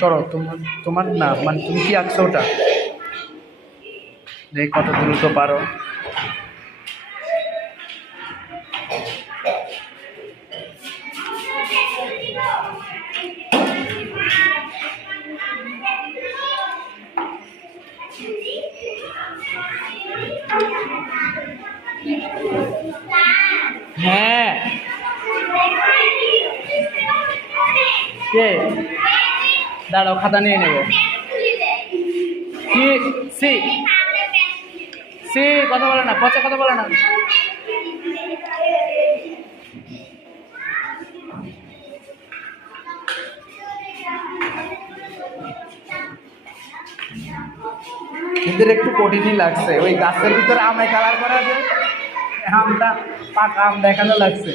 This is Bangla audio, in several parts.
ধরো তোমার তোমার না মানে তুমি কি আঁকছো ওটা দেখি কত দ্রুত পারো। হ্যাঁ কে দাঁড়াও খাতা নিয়ে নেবো। কি সি সি কথা বলে না, পচা কথা বলে না। এদের একটু কঠিনই লাগছে, ওই গাছের ভিতরে আমে কালার করা যে আমটা পাকা আম দেখানো লাগছে।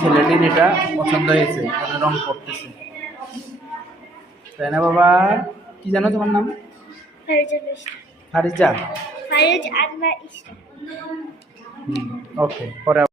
ছেলেটির এটা পছন্দ হয়েছে, রং করতেছে, তাই না বাবা? কি জানো তোমার নাম? ফারিজা। ওকে পরে